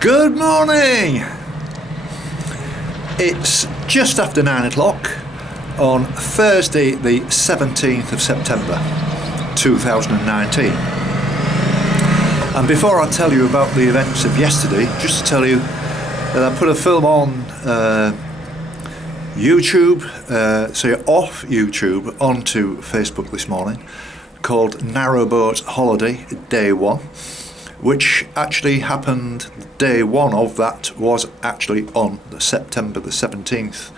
Good morning! It's just after 9 o'clock on Thursday the 17th of September 2019. And before I tell you about the events of yesterday, just to tell you that I put a film on YouTube, so off YouTube onto Facebook this morning, called Narrowboat Holiday Day 1. Which actually happened, day one of that was actually on September the 17th,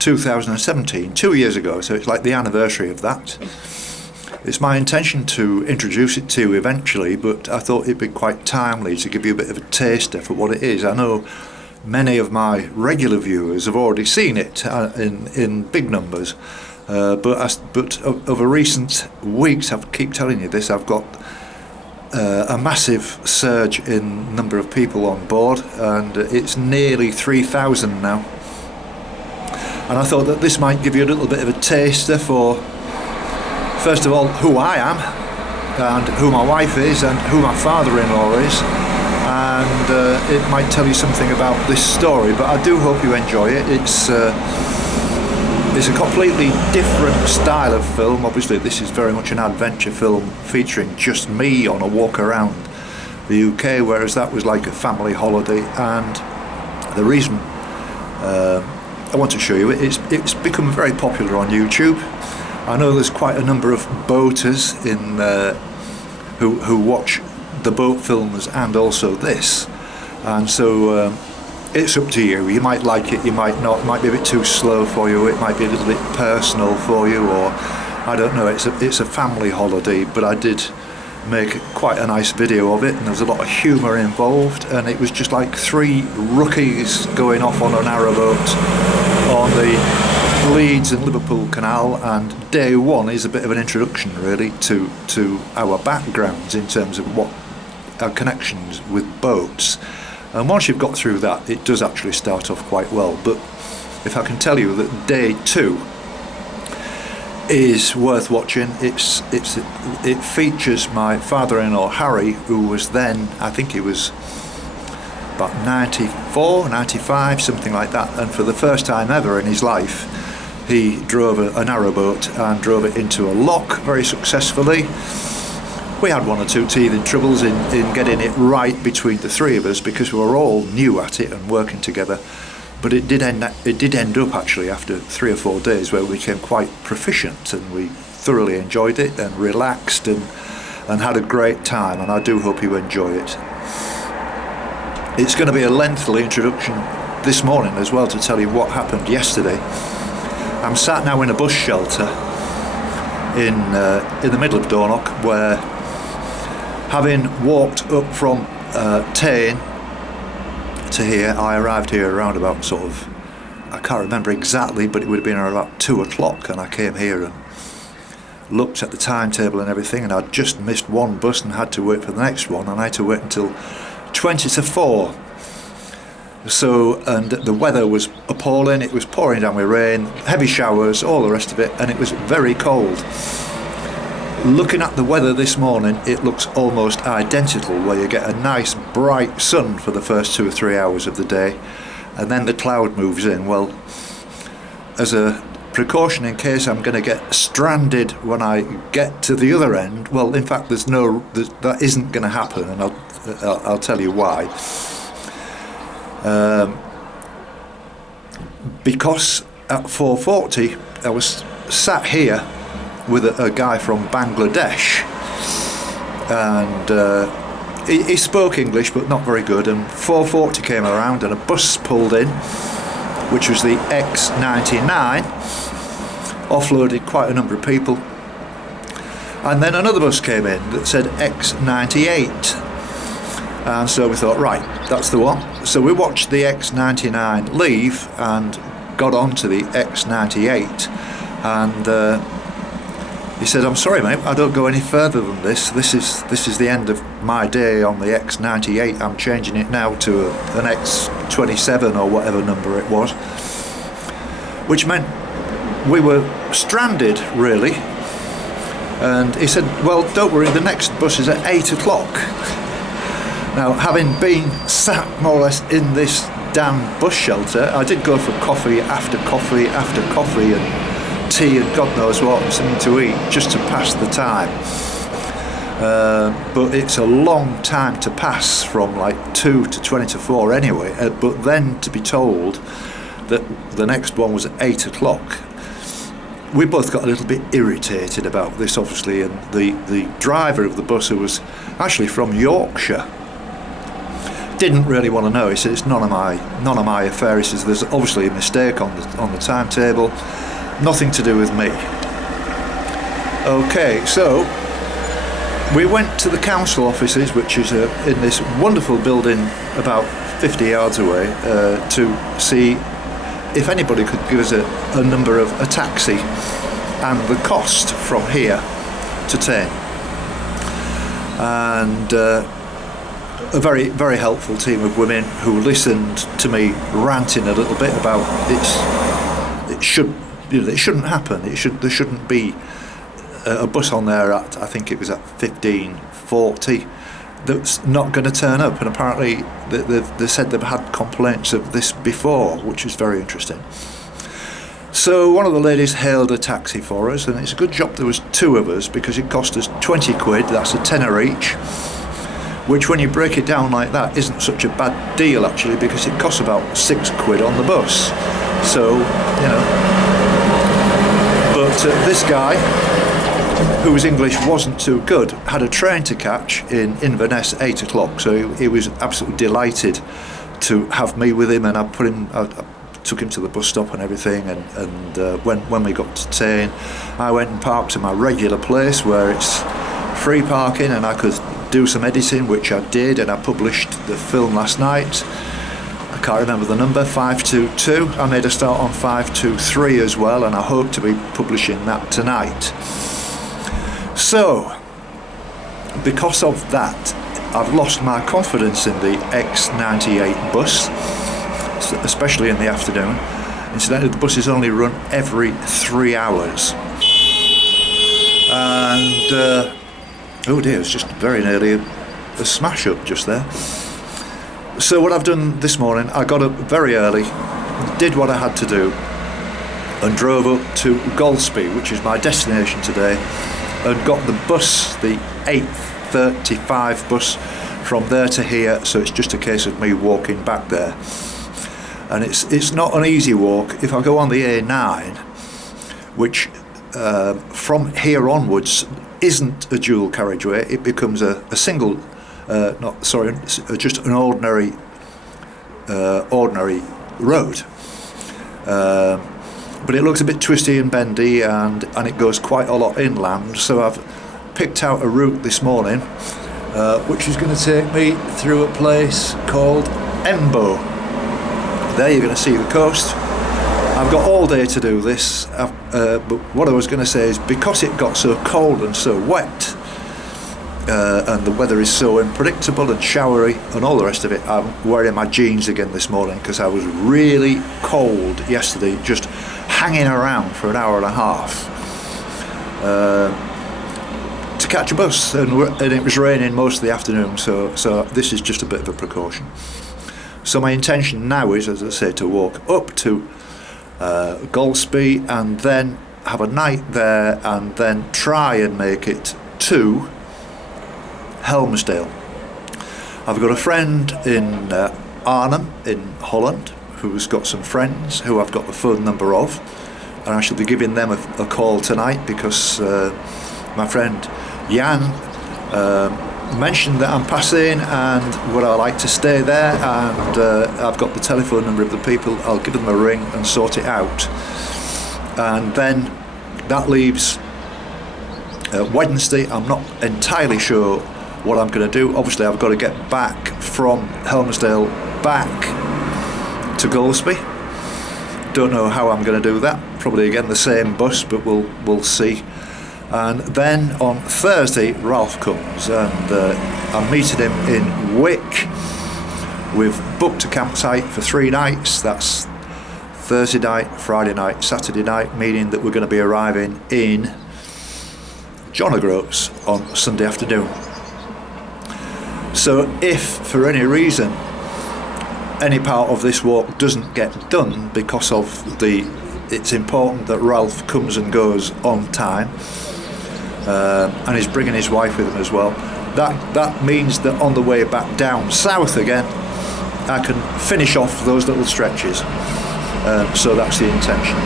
2017, 2 years ago, so it's like the anniversary of that. It's my intention to introduce it to you eventually, but I thought it'd be quite timely to give you a bit of a taster for what it is. I know many of my regular viewers have already seen it in big numbers, but over recent weeks, I keep telling you this, I've got a massive surge in number of people on board, and it's nearly 3,000 now. And I thought that this might give you a little bit of a taster for, first of all, who I am, and who my wife is, and who my father-in-law is, and it might tell you something about this story, but I do hope you enjoy it. It's a completely different style of film. Obviously this is very much an adventure film featuring just me on a walk around the UK, whereas that was like a family holiday. And the reason I want to show you it, it's become very popular on YouTube. I know there's quite a number of boaters who watch the boat films and also this, and so it's up to you. You might like it, you might not. It might be a bit too slow for you, it might be a little bit personal for you, or I don't know. It's a family holiday, but I did make quite a nice video of it, and there's a lot of humour involved, and it was just like three rookies going off on a narrowboat on the Leeds and Liverpool Canal, and day one is a bit of an introduction really to our backgrounds in terms of what our connections with boats. And once you've got through that, it does actually start off quite well. But if I can tell you that day two is worth watching, it features my father-in-law Harry, who was then, I think he was about 94, 95, something like that, and for the first time ever in his life he drove a narrowboat and drove it into a loch very successfully. We had one or two teething troubles in getting it right between the three of us, because we were all new at it and working together, but it did end up actually after 3 or 4 days where we became quite proficient, and we thoroughly enjoyed it and relaxed and had a great time, and I do hope you enjoy it. It's going to be a lengthy introduction this morning as well to tell you what happened yesterday. I'm sat now in a bus shelter in the middle of Dornoch, where, having walked up from Tain to here, I arrived here around about sort of, I can't remember exactly, but it would have been around about 2 o'clock, and I came here and looked at the timetable and everything, and I'd just missed one bus and had to wait for the next one, and I had to wait until 20 to 4. So, and the weather was appalling. It was pouring down with rain, heavy showers, all the rest of it, and it was very cold. Looking at the weather this morning, it looks almost identical, where you get a nice bright sun for the first 2 or 3 hours of the day, and then the cloud moves in. Well, as a precaution in case I'm going to get stranded when I get to the other end, well, in fact that isn't going to happen, and I'll tell you why. Because at 4:40 I was sat here with a guy from Bangladesh, and he spoke English but not very good, and 4:40 came around and a bus pulled in, which was the X99, offloaded quite a number of people, and then another bus came in that said X98, and so we thought, right, that's the one. So we watched the X99 leave and got on to the X98, and he said, "I'm sorry mate, I don't go any further than this. This is the end of my day on the X98. I'm changing it now to an X27 or whatever number it was," which meant we were stranded really. And he said, "Well, don't worry, the next bus is at 8 o'clock. Now, having been sat more or less in this damn bus shelter, I did go for coffee after coffee after coffee and tea and God knows what, something to eat just to pass the time. But it's a long time to pass from like 2 to 20 to 4 anyway, but then to be told that the next one was at 8 o'clock. We both got a little bit irritated about this, obviously, and the driver of the bus, who was actually from Yorkshire, didn't really want to know. He said, it's none of my affair. He says, there's obviously a mistake on the timetable, nothing to do with me. Okay, so we went to the council offices, which is in this wonderful building about 50 yards away, to see if anybody could give us a number of a taxi and the cost from here to Tain. And a very, very helpful team of women who listened to me ranting a little bit about it shouldn't happen. There shouldn't be a bus on there at, I think it was at 15:40, that's not going to turn up. And apparently they said they've had complaints of this before, which is very interesting. So one of the ladies hailed a taxi for us, and it's a good job there was 2 of us, because it cost us 20 quid, that's a tenner each, which when you break it down like that isn't such a bad deal actually, because it costs about 6 quid on the bus. So, you know, but this guy, whose English wasn't too good, had a train to catch in Inverness at 8 o'clock, so he was absolutely delighted to have me with him, and I took him to the bus stop and everything, and when we got to Tain, I went and parked in my regular place where it's free parking and I could do some editing, which I did, and I published the film last night. I can't remember the number, 522. I made a start on 523 as well, and I hope to be publishing that tonight. So, because of that, I've lost my confidence in the X98 bus, especially in the afternoon. Incidentally, the buses only run every 3 hours. And, oh dear, it's just very nearly a smash up just there. So what I've done this morning, I got up very early, did what I had to do, and drove up to Golspie, which is my destination today, and got the bus, the 8:35 bus, from there to here, so it's just a case of me walking back there. And it's not an easy walk. If I go on the A9, which from here onwards isn't a dual carriageway, it becomes a single, just an ordinary road. But it looks a bit twisty and bendy, and it goes quite a lot inland, so I've picked out a route this morning which is going to take me through a place called Embo. There you're going to see the coast. I've got all day to do this, but what I was going to say is, because it got so cold and so wet, and the weather is so unpredictable and showery and all the rest of it, I'm wearing my jeans again this morning, because I was really cold yesterday, just hanging around for an hour and a half to catch a bus, and it was raining most of the afternoon, so this is just a bit of a precaution. So my intention now is, as I say, to walk up to Golspie and then have a night there, and then try and make it to Helmsdale. I've got a friend in Arnhem in Holland who's got some friends who I've got the phone number of, and I shall be giving them a call tonight, because my friend Jan mentioned that I'm passing and would I like to stay there, and I've got the telephone number of the people. I'll give them a ring and sort it out, and then that leaves Wednesday. I'm not entirely sure what I'm going to do. Obviously I've got to get back from Helmsdale back to Golspie. Don't know how I'm going to do that. Probably again the same bus, but we'll see. And then on Thursday Ralph comes, and I'm meeting him in Wick. We've booked a campsite for 3 nights. That's Thursday night, Friday night, Saturday night, meaning that we're going to be arriving in John O'Groats on Sunday afternoon. So if for any reason any part of this walk doesn't get done because of it's important that Ralph comes and goes on time, and he's bringing his wife with him as well. That means that on the way back down south again, I can finish off those little stretches. So that's the intention.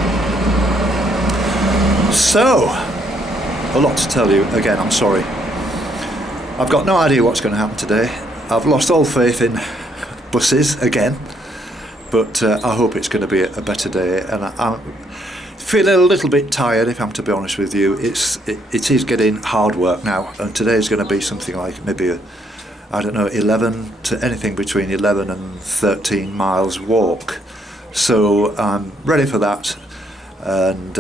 So, a lot to tell you. Again, I'm sorry. I've got no idea what's going to happen today. I've lost all faith in buses again, but I hope it's going to be a better day. And I'm feeling a little bit tired, if I'm to be honest with you. It is getting hard work now, and today's going to be something like maybe I don't know, 11 to anything between 11 and 13 miles walk. So I'm ready for that, and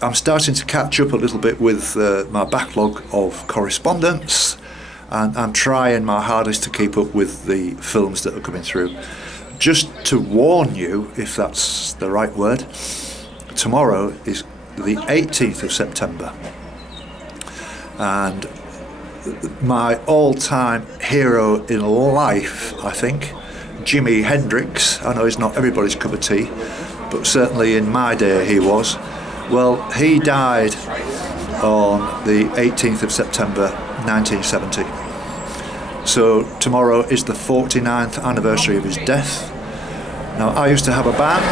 I'm starting to catch up a little bit with my backlog of correspondence, and I'm trying my hardest to keep up with the films that are coming through. Just to warn you, if that's the right word, tomorrow is the 18th of September, and my all-time hero in life, I think, Jimi Hendrix. I know he's not everybody's cup of tea, but certainly in my day he was. Well, he died on the 18th of September 1970. So tomorrow is the 49th anniversary of his death. Now, I used to have a band,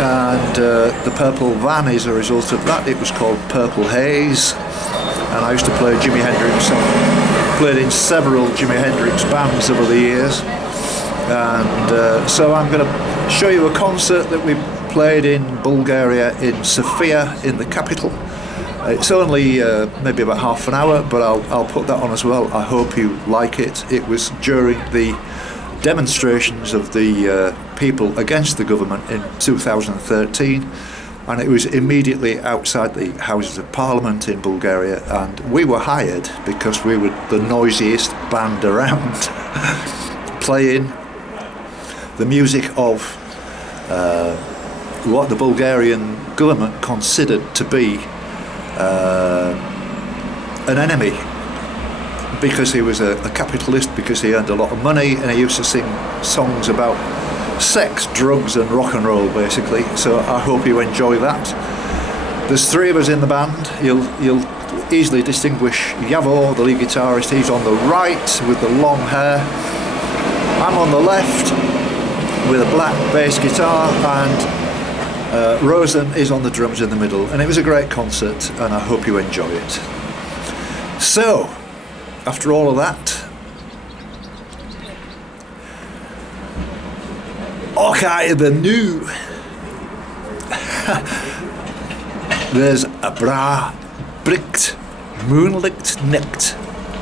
and the Purple Van is a result of that. It was called Purple Haze, and I used to play Jimi Hendrix. I've played in several Jimi Hendrix bands over the years, and so I'm going to show you a concert that we played in Bulgaria, in Sofia, in the capital. It's only maybe about half an hour, but I'll put that on as well. I hope you like it. It was during the demonstrations of the people against the government in 2013, and it was immediately outside the Houses of Parliament in Bulgaria, and we were hired because we were the noisiest band around, playing the music of what the Bulgarian government considered to be an enemy, because he was a capitalist, because he earned a lot of money, and he used to sing songs about sex, drugs and rock and roll, basically. So I hope you enjoy that. There's three of us in the band. You'll easily distinguish Yavor, the lead guitarist. He's on the right with the long hair. I'm on the left with a black bass guitar, and Rosen is on the drums in the middle. And it was a great concert, and I hope you enjoy it. So, after all of that, okay, the new. There's a bra bricht moonlicht nicht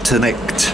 tonight.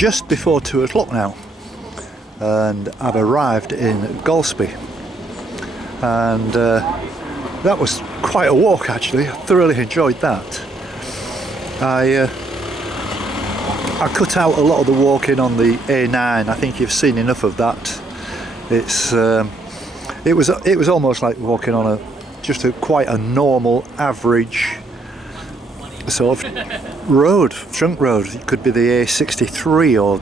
just before 2 o'clock now, and I've arrived in Golspie, and that was quite a walk actually. I thoroughly enjoyed that. I cut out a lot of the walking on the A9. I think you've seen enough of that. It was almost like walking on just quite a normal, average sort of road, trunk road. It could be the A63 or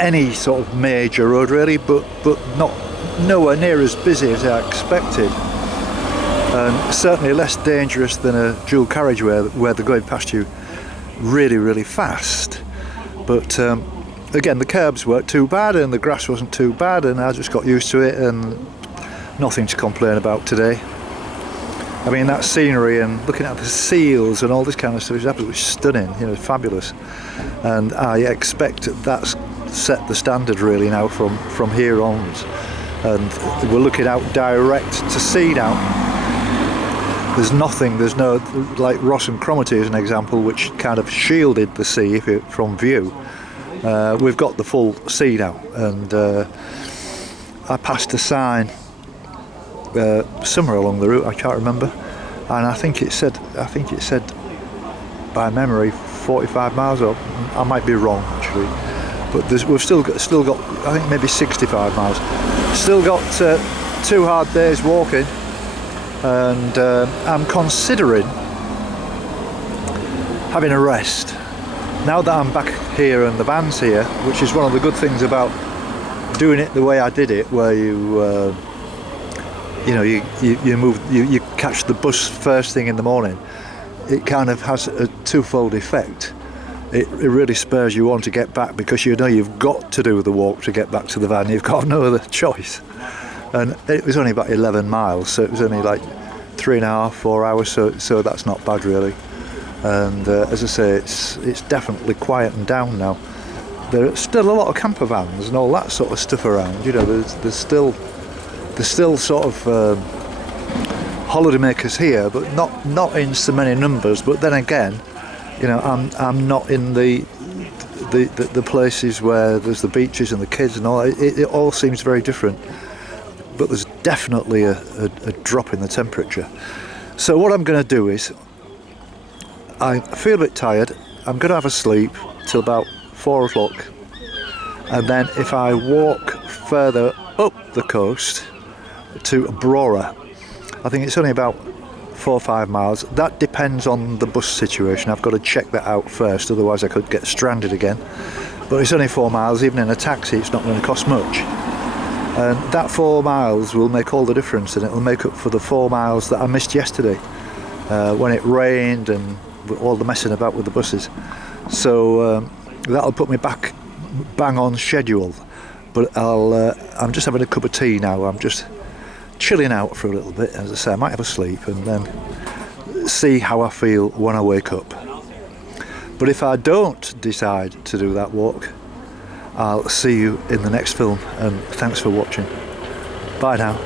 any sort of major road really, but nowhere near as busy as I expected, and certainly less dangerous than a dual carriageway where they're going past you really, really fast. But again, the curbs weren't too bad and the grass wasn't too bad, and I just got used to it, and nothing to complain about today. I mean, that scenery and looking at the seals and all this kind of stuff is absolutely stunning, fabulous. And I expect that's set the standard really now from here on. And we're looking out direct to sea now. There's no, like Ross and Cromarty as an example, which kind of shielded the sea from view. We've got the full sea now, and I passed a sign somewhere along the route, I can't remember, and I think it said by memory 45 miles up. I might be wrong actually, but we've still got I think maybe 65 miles. Still got 2 hard days walking, and I'm considering having a rest now that I'm back here and the van's here, which is one of the good things about doing it the way I did it, where you catch the bus first thing in the morning. It kind of has a twofold effect. It really spurs you on to get back, because you've got to do the walk to get back to the van. You've got no other choice. And it was only about 11 miles, so it was only like 3.5, 4 hours, so that's not bad really. And as I say, it's definitely quieting down now. There's still a lot of camper vans and all that sort of stuff around. There's still sort of holidaymakers here, but not in so many numbers. But then again, I'm not in the places where there's the beaches and the kids and all. It all seems very different. But there's definitely a drop in the temperature. So what I'm going to do is, I feel a bit tired. I'm going to have a sleep till about 4 o'clock, and then if I walk further up the coast to Brora, I think it's only about 4 or 5 miles. That depends on the bus situation. I've got to check that out first, otherwise I could get stranded again. But it's only 4 miles. Even in a taxi, it's not going to cost much. And that 4 miles will make all the difference, and it will make up for the 4 miles that I missed yesterday when it rained and all the messing about with the buses. So that'll put me back bang on schedule. But I'm just having a cup of tea now. I'm just chilling out for a little bit. As I say, I might have a sleep and then see how I feel when I wake up. But if I don't decide to do that walk, I'll see you in the next film, and thanks for watching. Bye now.